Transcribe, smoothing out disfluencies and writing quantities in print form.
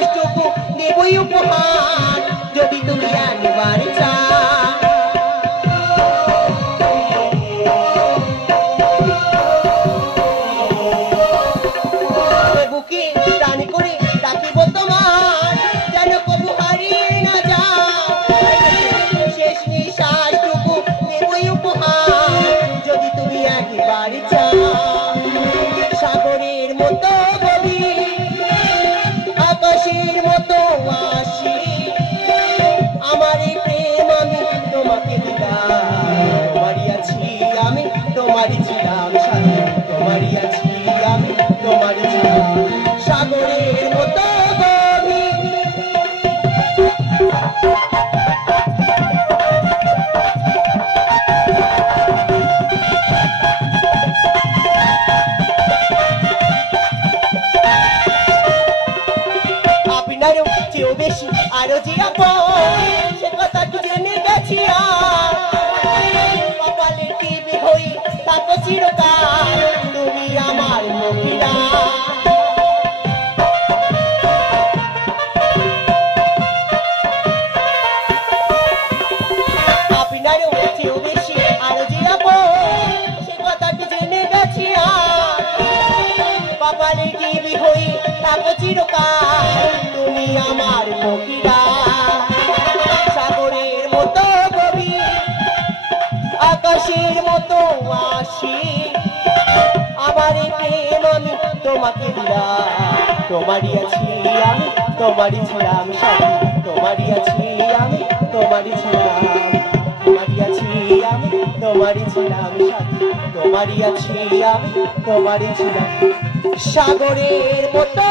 নিঃশ্বাসটুকু দেবই উপহার যদি তুমি একবার চাও। বুকে টান করে ডাকিব তোমার যেন কবু হারিয়ে না যাও। শেষ নিঃশ্বাসটুকু দেবই উপহার যদি তুমি একবার চাও। সাগরের মতো গভীর আকাশের মতো আসি আমার এই প্রেম আমি তোমাকে দিলাম। তোমারই আছি আমি তোমারই ছিলাম সাথী তোমারই আছি আমি তোমারই ছিলাম। সাগরের মতো গভীর আপনারও চেয়েও বেশি আরো যে আপন সে কথা কি জেনে গেছি কপালে টিভি হই তাকে চিরকাল তুমি আমার মহিলা। আপনারও চেয়েও বেশি আরো যে আপন সে কথা কি জেনে গেছি কপালে টিভি হই তাকে চিরকাল তুমি আমার মহিলা। সাগরের মতো গভীর আকাশের মতো আসি আমার প্রেম আমি তোমাকে দিলাম। তোমারই আছি আমি তোমারই ছিলাম সাথী তোমারই আছি আমি তোমারই ছিলাম। তোমারই আছি আমি তোমারই ছিলাম সাথী তোমারই আছি আমি তোমারই ছিলাম। সাগরের মতো